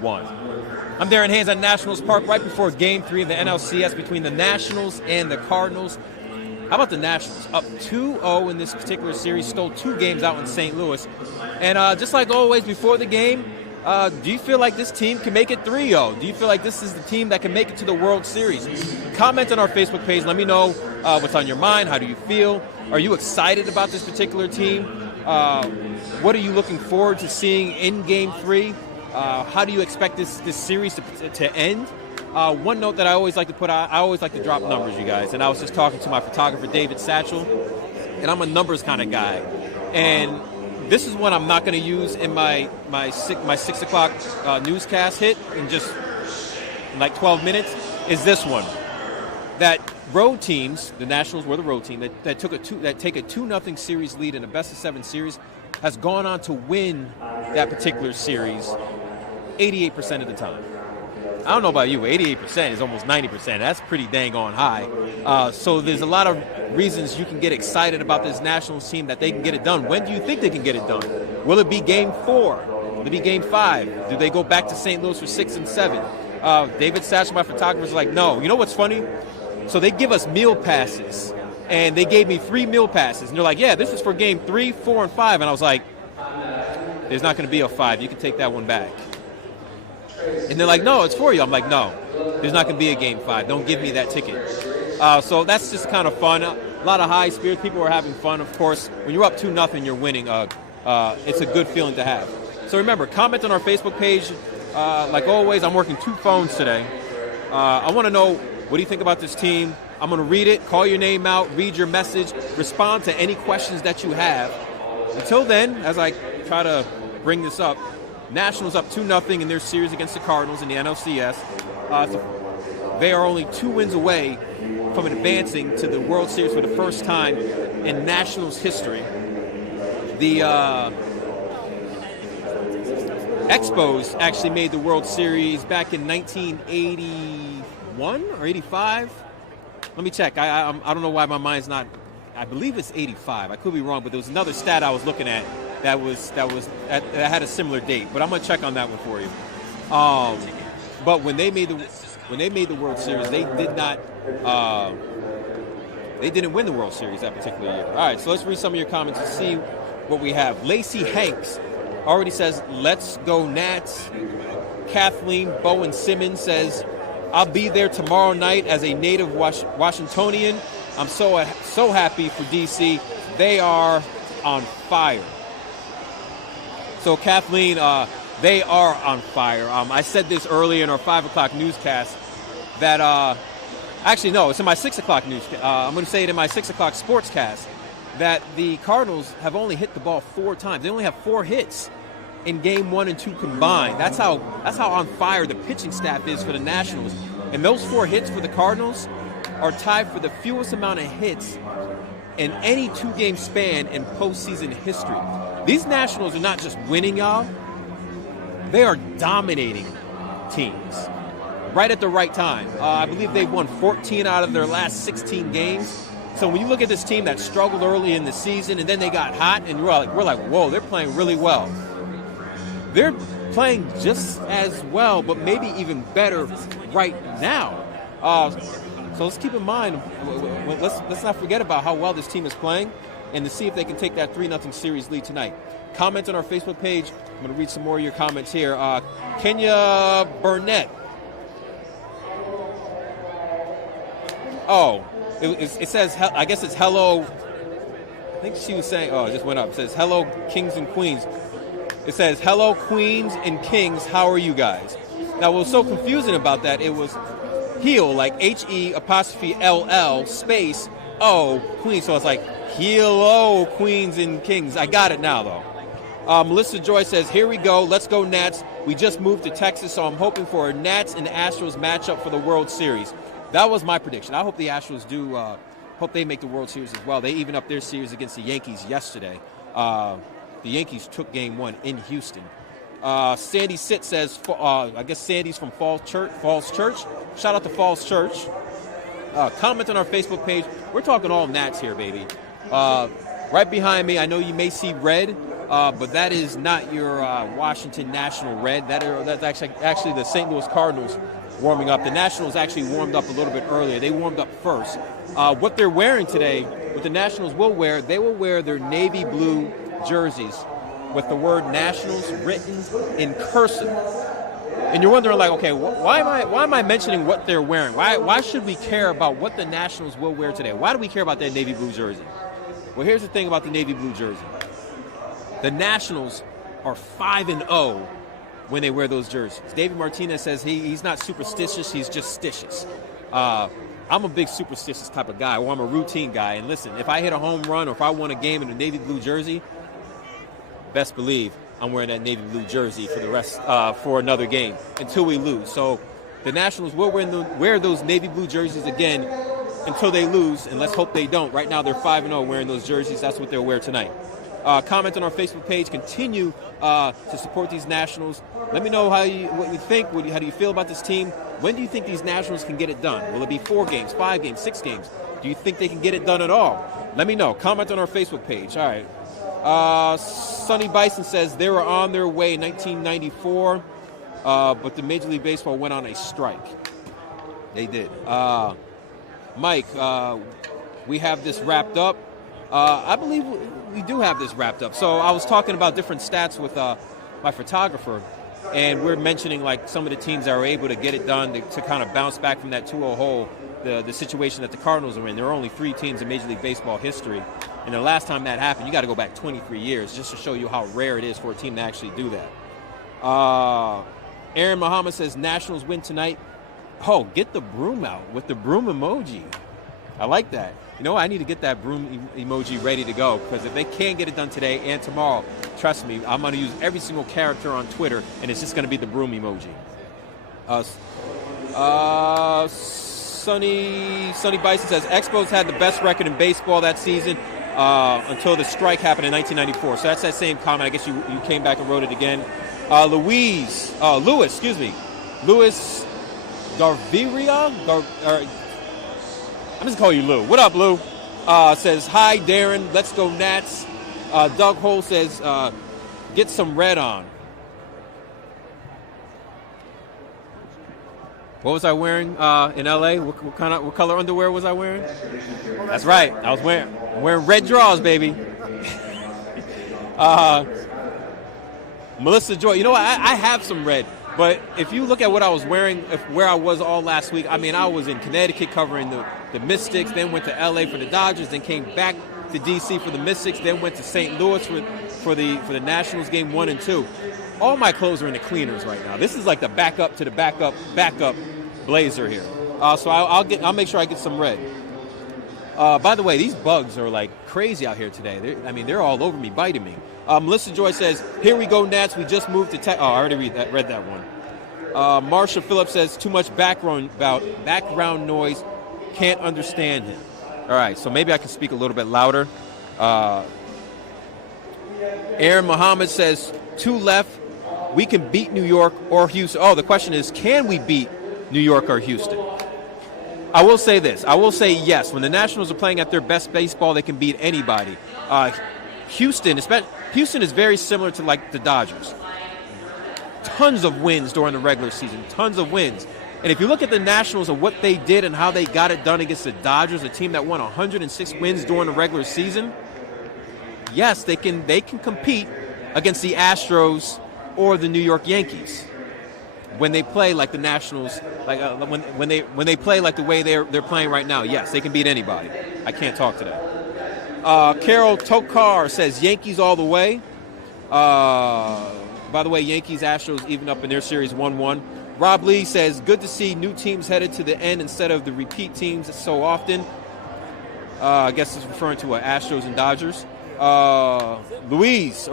1. I'm Darren Haynes at Nationals Park right before Game 3 of the NLCS between the Nationals and the Cardinals. How about the Nationals? Up 2-0 in this particular series, stole 2 games out in St. Louis. And just like always before the game, do you feel like this team can make it 3-0? Do you feel like this is the team that can make it to the World Series? Comment on our Facebook page. Let me know what's on your mind. How do you feel? Are you excited about this particular team? What are you looking forward to seeing in Game 3? How do you expect this series to end? One note that I always like to put out, I always like to drop numbers, you guys. And I was just talking to my photographer, David Satchel, and I'm a numbers kind of guy. And this is one I'm not going to use in my 6 o'clock newscast hit in just like 12 minutes, is this one. That road teams, the Nationals were the road team, that take a 2-0 series lead in a best-of-7 series, has gone on to win that particular series 88% of the time. I don't know about you, 88% is almost 90%. That's pretty dang on high. So there's a lot of reasons you can get excited about this Nationals team that they can get it done. When do you think they can get it done? Will it be Game 4? Will it be Game 5? Do they go back to St. Louis for 6 and 7? David Satchel, my photographer, is like, no. You know what's funny? So they give us meal passes. And they gave me 3 meal passes. And they're like, yeah, this is for Game 3, 4, and 5. And I was like, there's not going to be a 5. You can take that one back. And they're like, no, it's for you. I'm like, no, there's not going to be a Game 5. Don't give me that ticket. So that's just kind of fun. A lot of high spirits. People are having fun, of course. When you're up 2-0, you're winning. It's a good feeling to have. So remember, comment on our Facebook page. Like always, I'm working 2 phones today. I want to know, what do you think about this team? I'm going to read it, call your name out, read your message, respond to any questions that you have. Until then, as I try to bring this up, Nationals up 2-0 in their series against the Cardinals in the NLCS. They are only 2 wins away from advancing to the World Series for the first time in Nationals history. The Expos actually made the World Series back in 1981 or 85. Let me check. I don't know why my mind's not. I believe it's 85. I could be wrong, but there was another stat I was looking at that had a similar date. But I'm gonna check on that one for you. But when they made the World Series, they did not. They didn't win the World Series that particular year. All right, so let's read some of your comments and see what we have. Lacey Hanks already says, "Let's go Nats." Kathleen Bowen Simmons says, "I'll be there tomorrow night as a native Washingtonian. I'm so happy for DC. They are on fire." So Kathleen, they are on fire. I said this earlier in our 5 o'clock newscast that, actually no, it's in my 6 o'clock newscast. I'm going to say it in my 6 o'clock sportscast that the Cardinals have only hit the ball 4 times. They only have 4 hits in Game 1 and 2 combined. That's how on fire the pitching staff is for the Nationals. And those 4 hits for the Cardinals are tied for the fewest amount of hits in any 2-game span in postseason history. These Nationals are not just winning, y'all. They are dominating teams right at the right time. I believe they've won 14 out of their last 16 games. So when you look at this team that struggled early in the season and then they got hot, and we're like, whoa, they're playing really well. They're playing just as well, but maybe even better right now. So let's keep in mind, let's not forget about how well this team is playing and to see if they can take that 3-0 series lead tonight. Comment on our Facebook page. I'm going to read some more of your comments here. Kenya Burnett. Oh, it says, I guess it's hello. I think she was saying, oh, it just went up. It says, hello, kings and queens. It says, hello, queens and kings. How are you guys? Now, what was so confusing about that, it was heel, like HE''LL space O, queen. So it's like, hello, queens and kings. I got it now, though. Melissa Joy says, here we go. Let's go, Nats. We just moved to Texas, so I'm hoping for a Nats and Astros matchup for the World Series. That was my prediction. I hope the Astros hope they make the World Series as well. They even up their series against the Yankees yesterday. The Yankees took Game 1 in Houston. Sandy Sit says, I guess Sandy's from Falls Church. Shout out to Falls Church. Comment on our Facebook page. We're talking all Nats here, baby. Right behind me, I know you may see red. but that is not your Washington National red. That's actually the St. Louis Cardinals warming up. The Nationals actually warmed up a little bit earlier. They warmed up first. What they're wearing today, what the Nationals will wear, they will wear their navy blue jerseys with the word Nationals written in cursive. And you're wondering, like, okay, why am I mentioning what they're wearing? Why should we care about what the Nationals will wear today? Why do we care about that navy blue jersey? Well, here's the thing about the navy blue jersey. The Nationals are 5-0 when they wear those jerseys. David Martinez says he's not superstitious, he's just stitious. I'm a big superstitious type of guy, or I'm a routine guy. And listen, if I hit a home run or if I won a game in a navy blue jersey, best believe I'm wearing that navy blue jersey for the rest for another game until we lose. So the Nationals will wear those navy blue jerseys again until they lose, and let's hope they don't. Right now they're 5-0 wearing those jerseys. That's what they'll wear tonight. Comment on our Facebook page. Continue to support these Nationals. Let me know what you think. How do you feel about this team? When do you think these Nationals can get it done? Will it be 4 games, 5 games, 6 games? Do you think they can get it done at all? Let me know. Comment on our Facebook page. All right. Sonny Bison says they were on their way in 1994, but the Major League Baseball went on a strike. They did. Mike, we have this wrapped up. I believe we do have this wrapped up. So I was talking about different stats with my photographer, and we're mentioning like some of the teams that are able to get it done to kind of bounce back from that 2-0 hole, the situation that the Cardinals are in. There are only 3 teams in Major League Baseball history, and the last time that happened, you got to go back 23 years just to show you how rare it is for a team to actually do that. Aaron Muhammad says Nationals win tonight. Oh, get the broom out with the broom emoji. I like that. You know, I need to get that broom emoji ready to go, because if they can't get it done today and tomorrow, trust me, I'm going to use every single character on Twitter, and it's just going to be the broom emoji. Sonny Bison says Expos had the best record in baseball that season until the strike happened in 1994. So that's that same comment. I guess you came back and wrote it again. Louis Garviria. I'm just calling you Lou. What up, Lou? Says, hi, Darren. Let's go, Nats. Doug Hole says, get some red on. What was I wearing in LA? What color underwear was I wearing? That's right. I was wearing red drawers, baby. Melissa Joy. You know what? I have some red. But if you look at what I was wearing, where I was all last week, I mean, I was in Connecticut covering the Mystics, then went to LA for the Dodgers, then came back to DC for the Mystics, then went to St. Louis for the Nationals game 1 and 2. All my clothes are in the cleaners right now. This is like the backup to the backup blazer here. So I'll make sure I get some red. By the way, these bugs are like crazy out here today. They're all over me, biting me. Melissa Joy says, here we go, Nats. We just moved to Texas. Oh, I already read that one. Marsha Phillips says, too much background noise. Can't understand him. All right, so maybe I can speak a little bit louder. Aaron Muhammad says, 2 left. We can beat New York or Houston. Oh, the question is, can we beat New York or Houston? I will say this. I will say yes. When the Nationals are playing at their best baseball, they can beat anybody. Houston is very similar to like the Dodgers. Tons of wins during the regular season. Tons of wins. And if you look at the Nationals and what they did and how they got it done against the Dodgers, a team that won 106 wins during the regular season, yes, they can compete against the Astros or the New York Yankees when they play like the Nationals, like when they play like the way they're playing right now. Yes, they can beat anybody. I can't talk to that. Carol Tokar says Yankees all the way. By the way, Yankees Astros even up in their series 1-1. Rob Lee says, good to see new teams headed to the end instead of the repeat teams so often. I guess it's referring to Astros and Dodgers. Louis,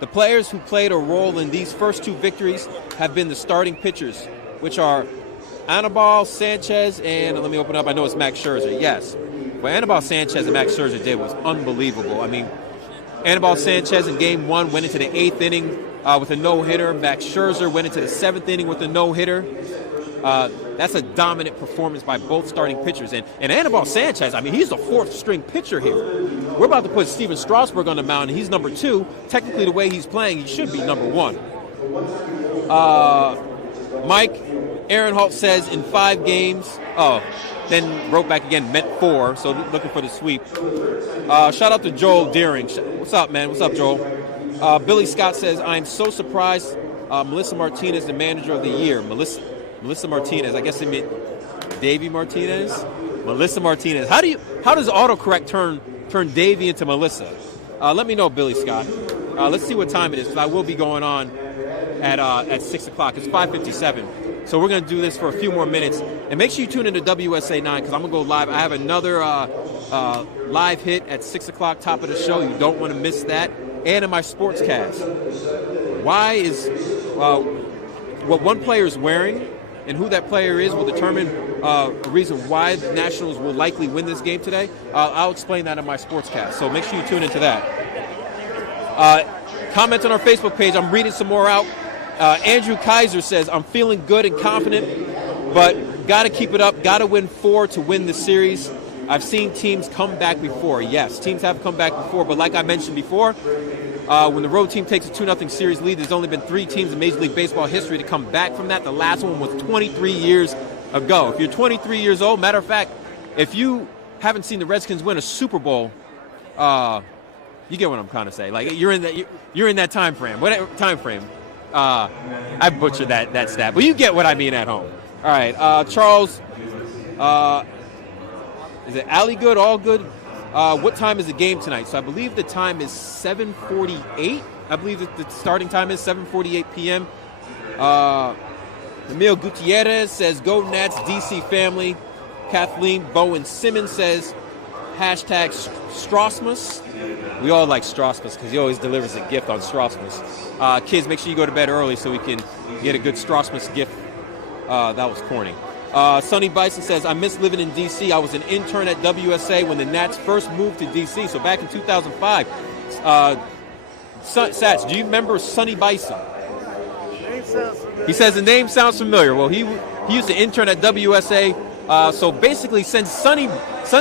the players who played a role in these first 2 victories have been the starting pitchers, which are Anibal Sanchez and, let me open up, I know it's Max Scherzer. Yes. What Anibal Sanchez and Max Scherzer did was unbelievable. I mean, Anibal Sanchez in Game 1 went into the 8th inning with a no-hitter. Max Scherzer went into the 7th inning with a no-hitter. That's a dominant performance by both starting pitchers. And Anibal Sanchez, I mean, he's the fourth-string pitcher here. We're about to put Steven Strasburg on the mound, and he's number 2. Technically, the way he's playing, he should be number 1. Mike, Aaron Holt says in 5 games. Oh, then wrote back again, meant 4, so looking for the sweep. Shout out to Joel Deering. What's up, man? What's up, Joel? Billy Scott says, I'm so surprised Melissa Martinez, the manager of the year. Melissa Martinez, I guess they meant Davey Martinez? Melissa Martinez. How does autocorrect turn Davey into Melissa? Let me know, Billy Scott. Let's see what time it is, because I will be going on at 6 o'clock. It's 5:57. So we're going to do this for a few more minutes. And make sure you tune into WSA 9, because I'm going to go live. I have another live hit at 6 o'clock, top of the show. You don't want to miss that. And in my sportscast. Why is what one player is wearing and who that player is will determine a reason why the Nationals will likely win this game today. I'll explain that in my sportscast. So make sure you tune into that. Comments on our Facebook page. I'm reading some more out. Andrew Kaiser says, I'm feeling good and confident, but got to keep it up. Got to win 4 to win the series. I've seen teams come back before. Yes, teams have come back before, but like I mentioned before, when the road team takes a 2-0 series lead, there's only been 3 teams in Major League Baseball history to come back from that. The last one was 23 years ago. If you're 23 years old, matter of fact, if you haven't seen the Redskins win a Super Bowl, you get what I'm trying to say. Like you're in that time frame. Whatever time frame. I butchered that stat, but you get what I mean at home. All right, Charles. Is it Alley good? All good? What time is the game tonight? So I believe the time is 7:48. I believe that the starting time is 7:48 p.m. Emil Gutierrez says, "Go Nats, DC family." Kathleen Bowen Simmons says, hashtag Strasmus. We all like Strasmus because he always delivers a gift on Strasmus. Kids, make sure you go to bed early so we can get a good Strasmus gift. That was corny. Sonny Bison says, I miss living in D.C. I was an intern at WSA when the Nats first moved to D.C., so back in 2005. Sats, do you remember Sonny Bison? He says the name sounds familiar. Well, he used to intern at WSA. So basically, since Sonny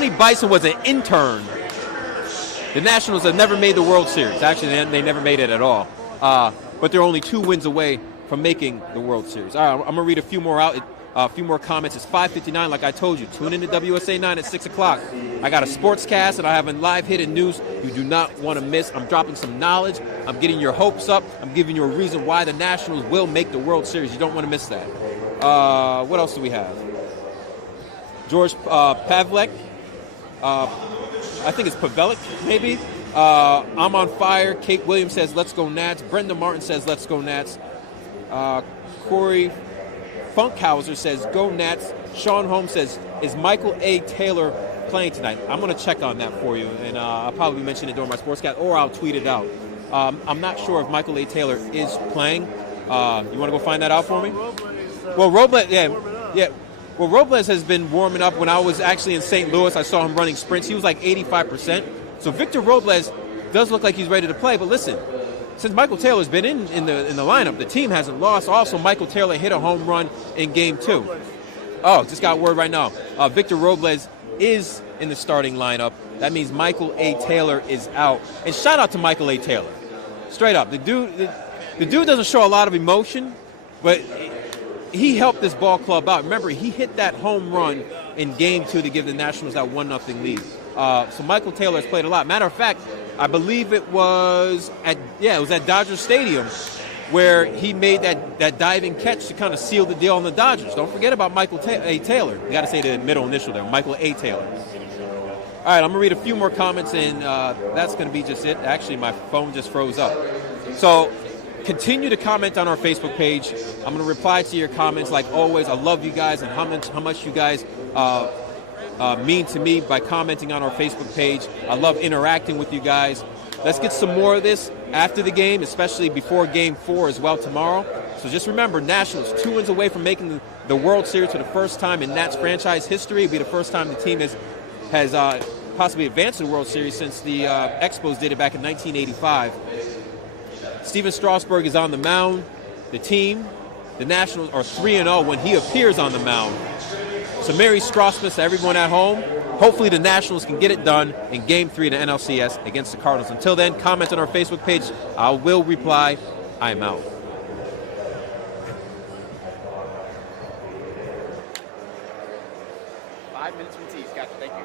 Bison was an intern, the Nationals have never made the World Series. Actually, they never made it at all. But they're only 2 wins away from making the World Series. All right, I'm going to read a few more out. A few more comments. It's 5:59, like I told you. Tune in to WSA 9 at 6 o'clock. I got a sportscast, and I have a live hit in news you do not want to miss. I'm dropping some knowledge. I'm getting your hopes up. I'm giving you a reason why the Nationals will make the World Series. You don't want to miss that. What else do we have? George Pavlik. I think it's Pavelik, maybe. I'm on fire. Kate Williams says, let's go Nats. Brenda Martin says, let's go Nats. Corey Funkhauser says, go Nats. Sean Holmes says, is Michael A. Taylor playing tonight? I'm going to check on that for you, and I'll probably mention it during my sportscast, or I'll tweet it out. I'm not sure if Michael A. Taylor is playing. You want to go find that out for me? Well, Robles, yeah. Well, Robles has been warming up. When I was actually in St. Louis, I saw him running sprints. He was like 85%. So Victor Robles does look like he's ready to play. But listen, since Michael Taylor's been in the lineup, the team hasn't lost. Also, Michael Taylor hit a home run in Game 2. Oh, just got word right now. Victor Robles is in the starting lineup. That means Michael A. Taylor is out. And shout out to Michael A. Taylor. Straight up. The dude doesn't show a lot of emotion, but he helped this ball club out. Remember, he hit that home run in Game 2 to give the Nationals that 1-0 lead. So Michael Taylor has played a lot. Matter of fact, I believe it was at Dodger Stadium where he made that diving catch to kind of seal the deal on the Dodgers. Don't forget about Michael A. Taylor. You got to say the middle initial there, Michael A. Taylor. All right, I'm going to read a few more comments, and that's going to be just it. Actually, my phone just froze up. So continue to comment on our Facebook page. I'm going to reply to your comments like always. I love you guys and how much you guys mean to me by commenting on our Facebook page. I love interacting with you guys. Let's get some more of this after the game, especially before Game 4 as well tomorrow. So just remember, Nationals 2 wins away from making the World Series for the first time in Nats franchise history. It'll be the first time the team has possibly advanced to the World Series since the Expos did it back in 1985. Steven Strasburg is on the mound. The team the Nationals are 3-0 when he appears on the mound. So Merry Strasmus to everyone at home. Hopefully the Nationals can get it done in Game 3 of the NLCS against the Cardinals. Until then, comment on our Facebook page. I will reply. I'm out. Five minutes from tea, Scott. Thank you.